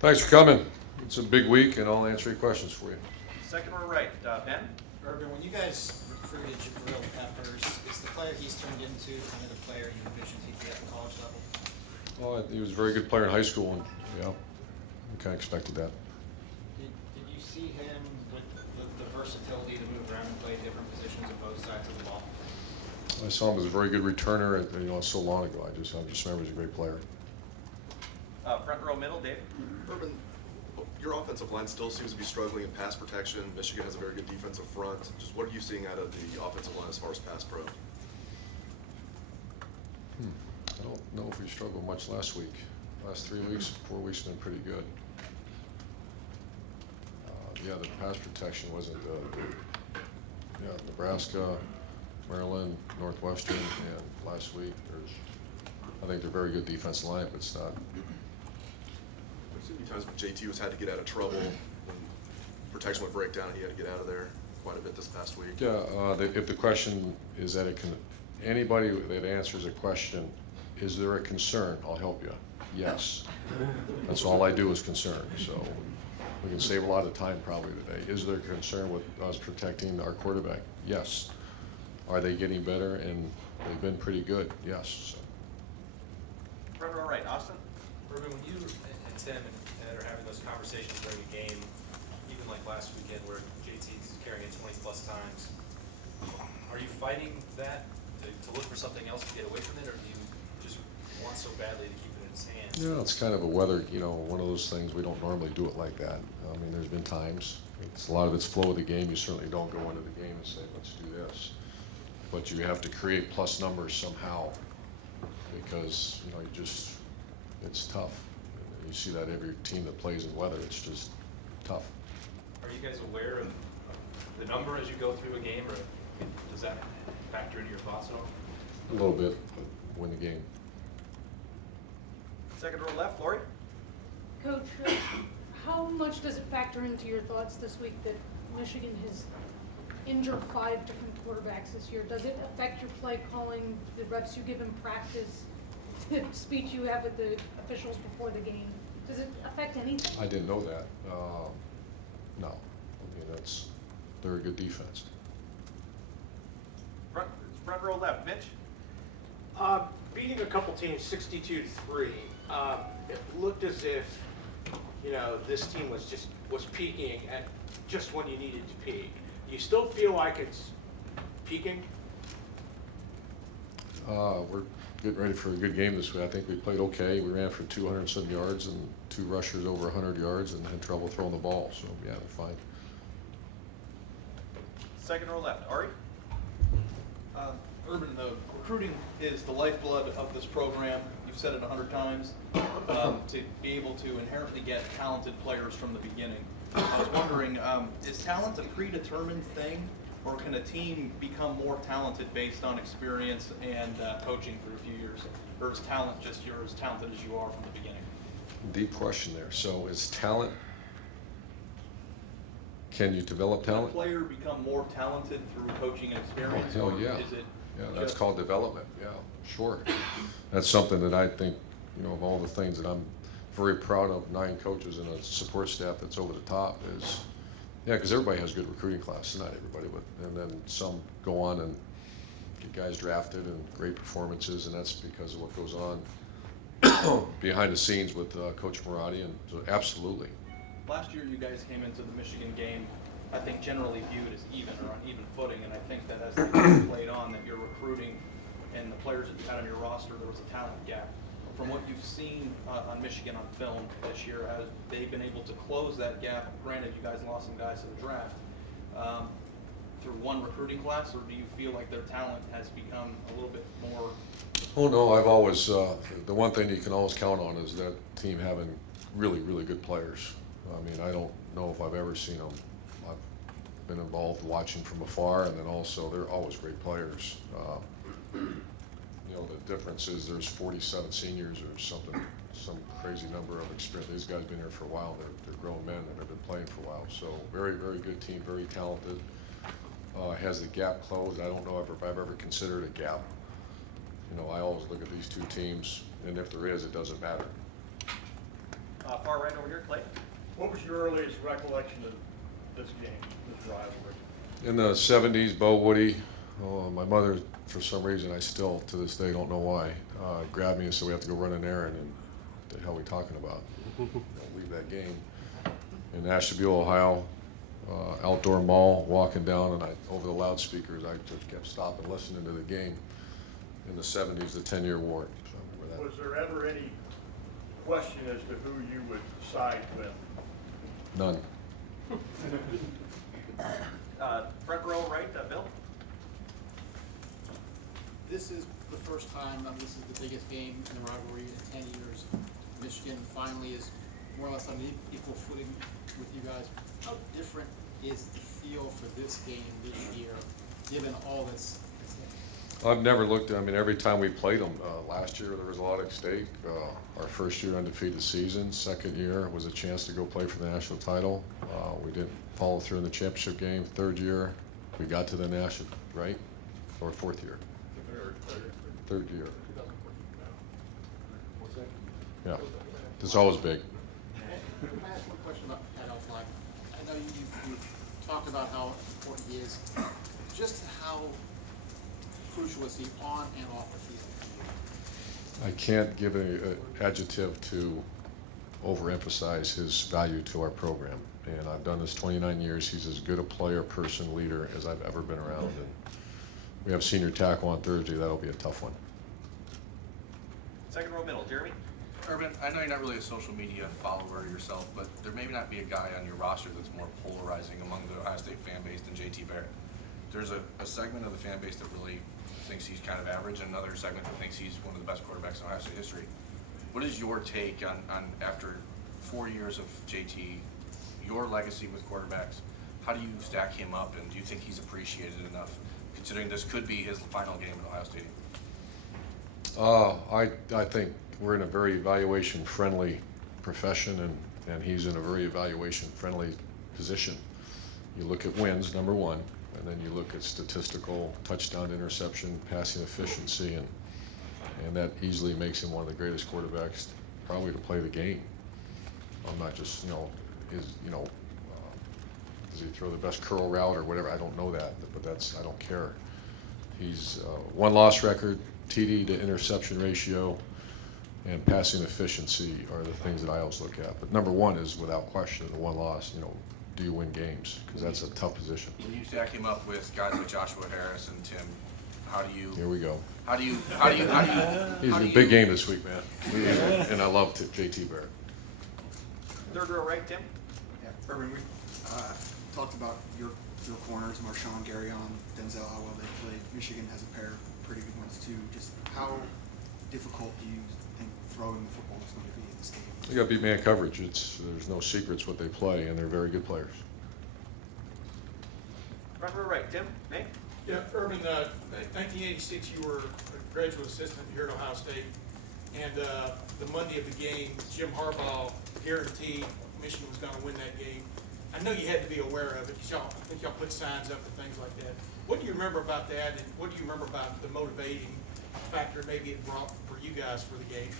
Thanks for coming. It's a big week, and I'll answer your questions for you. Second row right, Ben? Urban, when you guys recruited Jabril Peppers, is the player he's turned into kind of the player you envisioned he'd be at the college level? Well, he was a very good player in high school, and yeah, we kind of expected that. Did you see him with the versatility to move around and play different positions on both sides of the ball? I saw him as a very good returner. So long ago. I just remember he's a great player. Front row middle, Dave? Urban, your offensive line still seems to be struggling in pass protection. Michigan has a very good defensive front. Just what are you seeing out of the offensive line as far as pass pro? I don't know if we struggled much last week. Last 3 weeks, 4 weeks have been pretty good. Yeah, the pass protection wasn't good. Yeah, Nebraska, Maryland, Northwestern, and last week, I think they're very good defensive line, but it's not. There's so many times when JT was had to get out of trouble when protection would break down and he had to get out of there quite a bit this past week. Yeah, if the question is that anybody that answers a question, is there a concern? I'll help you. Yes. That's all I do is concern. So we can save a lot of time probably today. Is there a concern with us protecting our quarterback? Yes. Are they getting better? And they've been pretty good. Yes. So. Front row right, Austin? Urban, when you and Tim and Ed are having those conversations during a game, even like last weekend where JT's carrying it 20 plus times, are you fighting that to look for something else to get away from it, or do you just want so badly to keep it in his hands? Yeah, it's kind of a weather, one of those things. We don't normally do it like that. I mean, there's been times. A lot of it's flow of the game. You certainly don't go into the game and say, let's do this. But you have to create plus numbers somehow because, it's tough. You see that every team that plays in weather, it's just tough. Are you guys aware of the number as you go through a game, or does that factor into your thoughts at all? A little bit, but win the game. Second row left, Lori? Coach, how much does it factor into your thoughts this week that Michigan has injured 5 different quarterbacks this year? Does it affect your play calling, the reps you give in practice, the speech you have with the officials before the game? Does it affect anything? I didn't know that. No. They're a good defense. Front row left, Mitch? Beating a couple teams 62-3, it looked as if, this team was peaking at just when you needed to peak. Do you still feel like it's peaking? We're getting ready for a good game this week. I think we played okay. We ran for 200-some yards and 2 rushers over 100 yards and had trouble throwing the ball. So, yeah, they're fine. Second row left, Ari? Urban, the recruiting is the lifeblood of this program. You've said it 100 times. To be able to inherently get talented players from the beginning. I was wondering, is talent a predetermined thing, or can a team become more talented based on experience and coaching for a few years? Or is talent just you're as talented as you are from the beginning? Deep question there. So is talent, can you develop Can a talent? player become more talented through coaching and experience? Oh, hell or yeah. Is it Yeah, that's just- called development. Yeah, sure. That's something that I think, of all the things that I'm very proud of, 9 coaches and a support staff that's over the top is, because everybody has good recruiting classes, not everybody, but and then some go on and get guys drafted and great performances, and that's because of what goes on behind the scenes with Coach Marotti, and so absolutely. Last year, you guys came into the Michigan game, I think, generally viewed as even or on even footing, and I think that as the game played on, that your recruiting and the players that you had on your roster, there was a talent gap. From what you've seen on Michigan on film this year, have they been able to close that gap? Granted, you guys lost some guys to the draft through one recruiting class, or do you feel like their talent has become a little bit more? Oh no, I've always, the one thing you can always count on is that team having really, really good players. I mean, I don't know if I've ever seen them. I've been involved watching from afar, and then also they're always great players. The difference is there's 47 seniors or something, some crazy number of experience. These guys have been here for a while. They're grown men and have been playing for a while. So very, very good team, very talented. Has the gap closed? I don't know if I've ever considered a gap. I always look at these 2 teams, and if there is, it doesn't matter. Front far right over here, Clay. What was your earliest recollection of this game, this rivalry? In the 70s, Bo Woody, my mother, for some reason, I still, to this day, don't know why, grabbed me and said, we have to go run an errand, and what the hell are we talking about? Don't leave that game. In Ashtabula, Ohio, outdoor mall, walking down, and over the loudspeakers, I just kept stopping, listening to the game in the 70s, the 10-year war. So I remember that. Was there ever any question as to who you would side with? None. Front row right, Bill. This is the first time, this is the biggest game in the rivalry in 10 years. Michigan finally is more or less on equal footing with you guys. How different is the feel for this game this year, given all this? I've never looked, I mean, every time we played them, last year there was a lot at stake. Our first year undefeated season, second year was a chance to go play for the national title. We didn't follow through in the championship game. Third year, we got to the national, right? Or fourth year? Third year. Yeah, it's always big. Can I ask one question about Pat Elflein? I know you've talked about how important he is. Just how crucial is he on and off the field for you? I can't give an adjective to overemphasize his value to our program. And I've done this 29 years. He's as good a player, person, leader as I've ever been around. And we have senior tackle on Thursday. That'll be a tough one. Second row middle, Jeremy. Urban, I know you're not really a social media follower yourself, but there may not be a guy on your roster that's more polarizing among the Ohio State fan base than JT Barrett. There's a segment of the fan base that really thinks he's kind of average, and another segment that thinks he's one of the best quarterbacks in Ohio State history. What is your take on after 4 years of JT, your legacy with quarterbacks? How do you stack him up, and do you think he's appreciated enough, considering this could be his final game at Ohio State? I think we're in a very evaluation-friendly profession, and he's in a very evaluation-friendly position. You look at wins, number one, and then you look at statistical touchdown, interception, passing efficiency, and that easily makes him one of the greatest quarterbacks probably to play the game. I'm not just, does he throw the best curl route or whatever? I don't know that, but I don't care. He's one loss record, TD to interception ratio, and passing efficiency are the things that I always look at. But number one is, without question, the one loss, do you win games? Because that's a tough position. When you stack him up with guys like Joshua Harris and Tim, how do you? Here we go. How do you? He's a big game this week, man. And I love JT Barrett. Third row right, Tim. Yeah, Urban, we talked about your corners, Marshawn, Garyon, Denzel, how well they played. Michigan has a pair of pretty good ones too. Just how difficult do you think throwing the football is going to be in this game? You got to beat man coverage. There's no secrets what they play, and they're very good players. Front row right, Tim. Nate. Yeah, Urban, 1986, you were a graduate assistant here at Ohio State, and the Monday of the game, Jim Harbaugh guaranteed Michigan was going to win that game. I know you had to be aware of it. I think y'all put signs up and things like that. What do you remember about that, and what do you remember about the motivating factor maybe it brought for you guys for the game?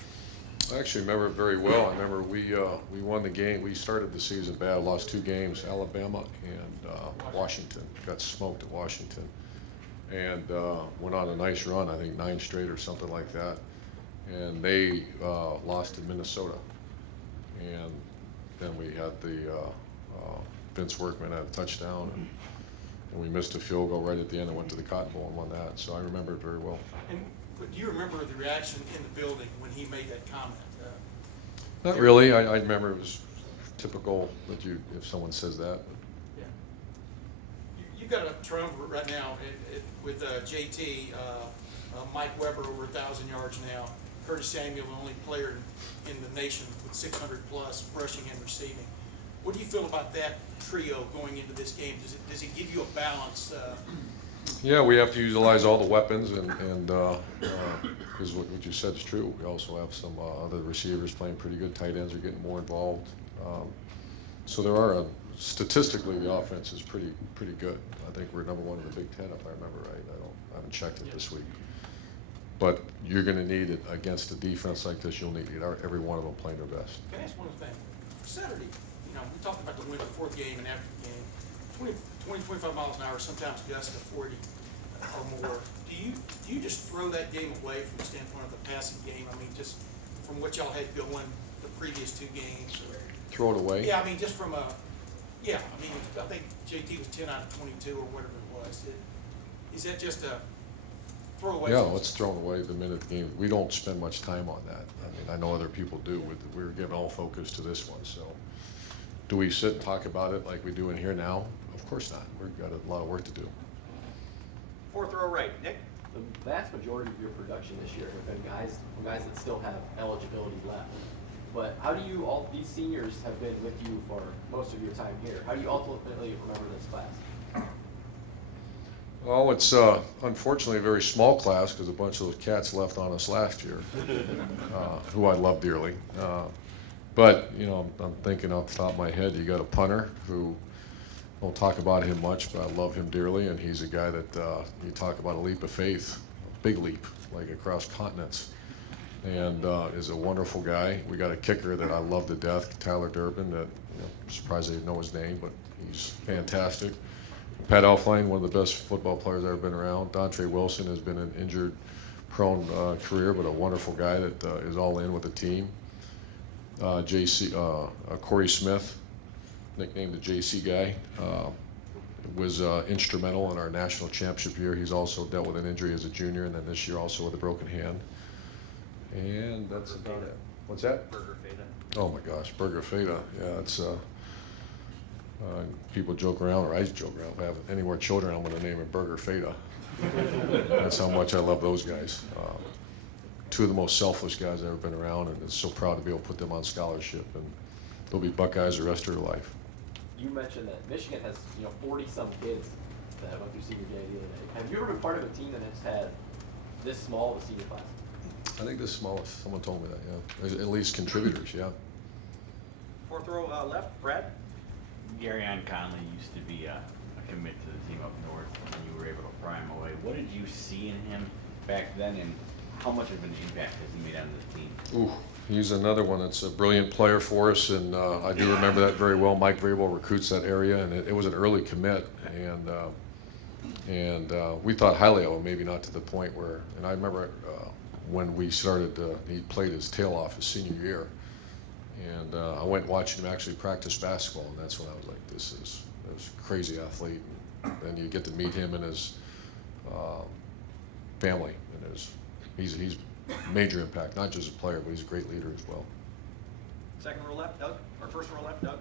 I actually remember it very well. I remember we won the game. We started the season bad, lost 2 games, Alabama and Washington. Got smoked at Washington. And went on a nice run, I think 9 straight or something like that. And they lost to Minnesota. And then we had the Vince Workman had a touchdown, and we missed a field goal right at the end and went to the Cotton Bowl and won that. So I remember it very well. But do you remember the reaction in the building when he made that comment? Not really. I remember it was typical that if someone says that. Yeah. You've got a triumvirate right now with JT, Mike Weber over 1,000 yards now, Curtis Samuel, the only player in the nation with 600 plus rushing and receiving. What do you feel about that trio going into this game? Does it give you a balance? Yeah, we have to utilize all the weapons, and because what you said is true. We also have some other receivers playing pretty good. Tight ends are getting more involved. So there are statistically the offense is pretty good. I think we're number 1 in the Big Ten, if I remember right. I haven't checked it this week. But you're going to need it against a defense like this. You'll need every one of them playing their best. Can I ask one thing? Saturday, you know, we talked about the win before the game and after the game. 25 miles an hour, sometimes gusts to 40 or more. Do you just throw that game away from the standpoint of the passing game? I mean, just from what y'all had going the previous two games? Or, Throw it away? yeah, I mean, just from a, yeah, I mean, I think JT was 10 out of 22 or whatever it was. Is that just a throwaway? Yeah, it's thrown away the minute the game. We don't spend much time on that. I mean, I know other people do. We're giving all focus to this one, so. Do we sit and talk about it like we do in here now? Of course not. We've got a lot of work to do. Fourth row right, Nick. The vast majority of your production this year have been guys that still have eligibility left. But how do you, all these seniors have been with you for most of your time here. How do you ultimately remember this class? Well, it's unfortunately a very small class because a bunch of those cats left on us last year, who I love dearly. But, you know, I'm thinking off the top of my head, you got a punter who, don't talk about him much, but I love him dearly, and he's a guy that you talk about a leap of faith, a big leap, like across continents, and is a wonderful guy. We got a kicker that I love to death, Tyler Durbin, that, you know, I'm surprised I didn't know his name, but he's fantastic. Pat Elfline, one of the best football players I've ever been around. Dontre Wilson has been an injured-prone career, but a wonderful guy that is all in with the team. Corey Smith, nicknamed the JC guy, was instrumental in our national championship year. He's also dealt with an injury as a junior, and then this year also with a broken hand. And that's about it. What's that? Burger Feta. Oh my gosh, Burger Feta. Yeah, it's people joke around, or I joke around. If I have any more children, I'm going to name it Burger Feta. That's how much I love those guys. Two of the most selfless guys I've ever been around, and it's so proud to be able to put them on scholarship, and they'll be Buckeyes the rest of their life. You mentioned that Michigan has, 40-some kids that went through senior day the other day. Have you ever been part of a team that has had this small of a senior class? I think this smallest. Someone told me that. Yeah, at least contributors. Yeah. Fourth row left, Brad. Gary Conley used to be a commit to the team up north, and you were able to pry him away. What did you see in him back then, and how much of an impact has he made on the team? Ooh, he's another one that's a brilliant player for us, and I do remember that very well. Mike very well recruits that area, and it was an early commit, and we thought highly of him, maybe not to the point where, and I remember when we started, he played his tail off his senior year, and I went watching him actually practice basketball, and that's when I was like, this is a crazy athlete, and you get to meet him and his family, and he's major impact, not just a player, but he's a great leader as well. Second row left, Doug. Or first row left, Doug.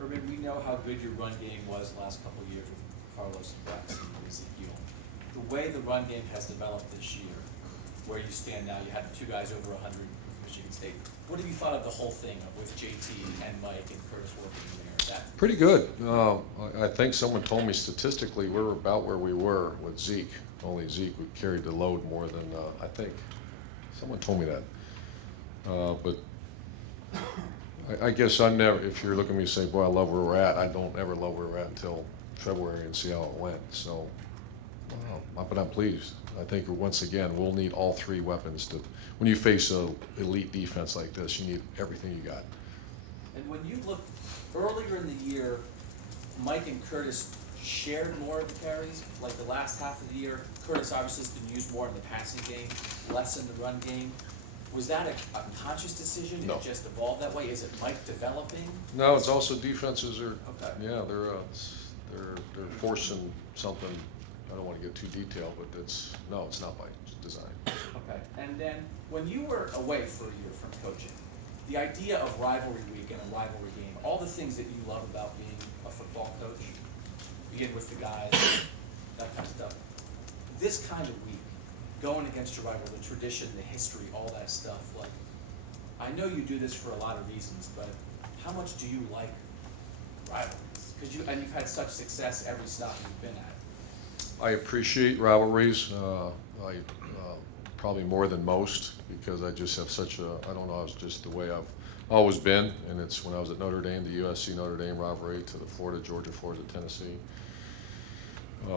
Urban, we know how good your run game was the last couple of years with Carlos Braxton and Ezekiel. The way the run game has developed this year, where you stand now, you have 2 guys over 100 from Michigan State. What have you thought of the whole thing with JT and Mike and Curtis working in there? Pretty good. I think someone told me statistically we're about where we were with Zeke. Only Zeke we carried the load more than I think. Someone told me that. But I guess I'm never, if you're looking at me and say, boy, I love where we're at, I don't ever love where we're at until February and see how it went. So, but I'm pleased. I think once again, we'll need all 3 weapons to, when you face an elite defense like this, you need everything you got. And when you look earlier in the year, Mike and Curtis shared more of the carries, like the last half of the year. Curtis obviously has been used more in the passing game, less in the run game. Was that a conscious decision? No. It just evolved that way? Is it Mike developing? No, it's also defenses are, Okay. yeah, they're forcing something. I don't want to get too detailed, but it's not by design. Okay. And then when you were away for a year from coaching, the idea of rivalry week and a rivalry game, all the things that you love about being a football coach, begin with the guys, that kind of stuff. This kind of week, going against your rival, the tradition, the history, all that stuff, like, I know you do this for a lot of reasons, but how much do you like rivalries? And you've had such success every stop you've been at. I appreciate rivalries, probably more than most, because I just have such a, I don't know, it's just the way I've always been, and it's when I was at Notre Dame, the USC Notre Dame rivalry, to the Florida, Georgia, Florida, Tennessee,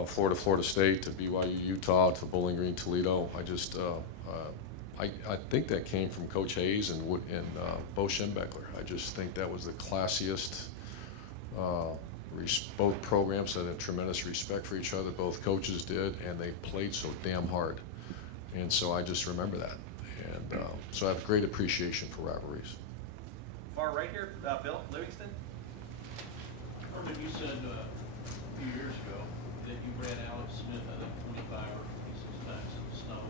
Florida, Florida State, to BYU, Utah, to Bowling Green, Toledo. I I think that came from Coach Hayes and Bo Schembechler. I just think that was the classiest. Both programs had a tremendous respect for each other. Both coaches did, and they played so damn hard. And so I just remember that. And so I have great appreciation for rivalries. Far right here, Bill Livingston. Herman, you said a few years ago that you ran Alex Smith, I think 25 or 26 times in the snow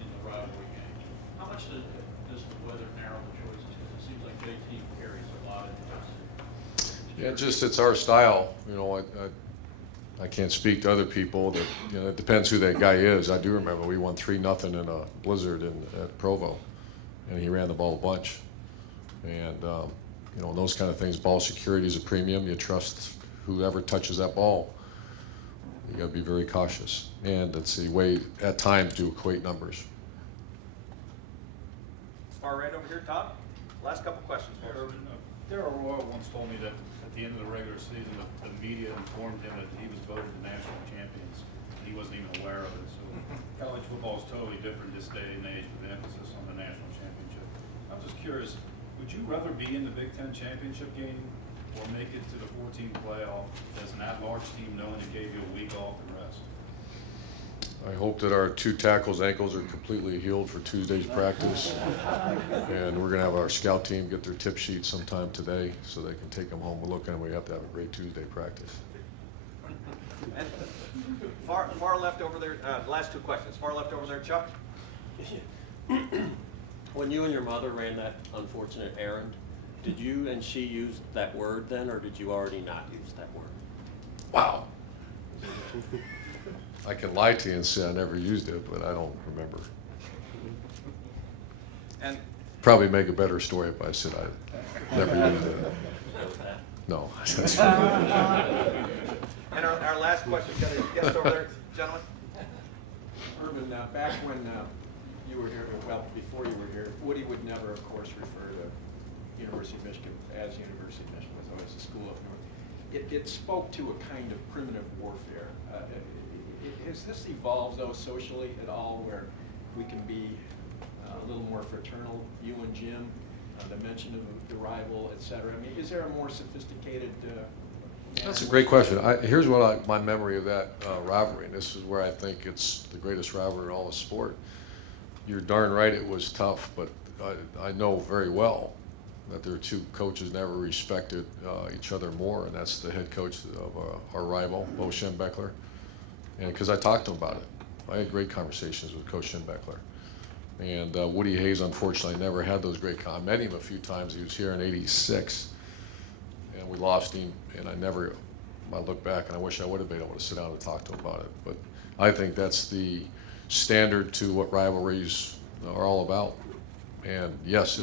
in the rivalry game. How much does the weather narrow the choices? Because it seems like JT carries a lot of this. Yeah, it's our style. You know, I can't speak to other people. That, you know, it depends who that guy is. I do remember we won 3-0 in a blizzard at Provo, and he ran the ball a bunch. And you know, those kind of things. Ball security is a premium. You trust whoever touches that ball. You got to be very cautious. And it's the way at times do equate numbers. Far right over here, Todd. Last couple questions for us. Darryl Royal once told me that at the end of the regular season, the media informed him that he was voted the national champions. He wasn't even aware of it. So college football is totally different this day and age with the emphasis on the national championship. I'm just curious, would you rather be in the Big Ten championship game or make it to the 14 playoff as an at-large team knowing it gave you a week off and rest? I hope that our 2 tackles' ankles are completely healed for Tuesday's practice. And we're going to have our scout team get their tip sheets sometime today so they can take them home and look at them. We have to have a great Tuesday practice. And far left over there, last 2 questions. Far left over there, Chuck. When you and your mother ran that unfortunate errand, did you and she use that word then, or did you already not use that word? Wow. I can lie to you and say I never used it, but I don't remember. And Probably make a better story if I said I never used it. No. And our last question, got a guest over there, gentlemen. Herman, back when you were here, well, before you were here, Woody would never, of course, refer to University of Michigan as University of Michigan, it was always a school up north. It spoke to a kind of primitive warfare. Has this evolved, though, socially at all, where we can be a little more fraternal, you and Jim, the mention of the rival, et cetera? I mean, is there a more sophisticated That's a great question. Here's what my memory of that rivalry, and this is where I think it's the greatest rivalry in all of sport. You're darn right it was tough, but I know very well that there are 2 coaches never respected each other more, and that's the head coach of our rival, Bo Schembechler. And because I talked to him about it. I had great conversations with Coach Schembechler. And Woody Hayes, unfortunately, never had those great I met him a few times. He was here in '86, and we lost him. And I look back, and I wish I would have been able to sit down and talk to him about it. But I think that's the standard to what rivalries are all about. And yes,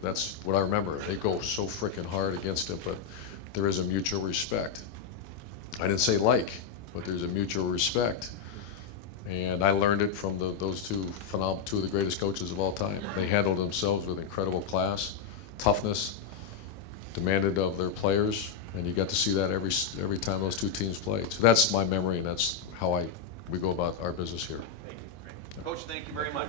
that's what I remember. They go so freaking hard against it, but there is a mutual respect. I didn't say but there's a mutual respect. And I learned it from those 2 of the greatest coaches of all time. They handled themselves with incredible class, toughness, demanded of their players, and you got to see that every time those 2 teams played. So that's my memory, and that's how we go about our business here. Coach, thank you very much.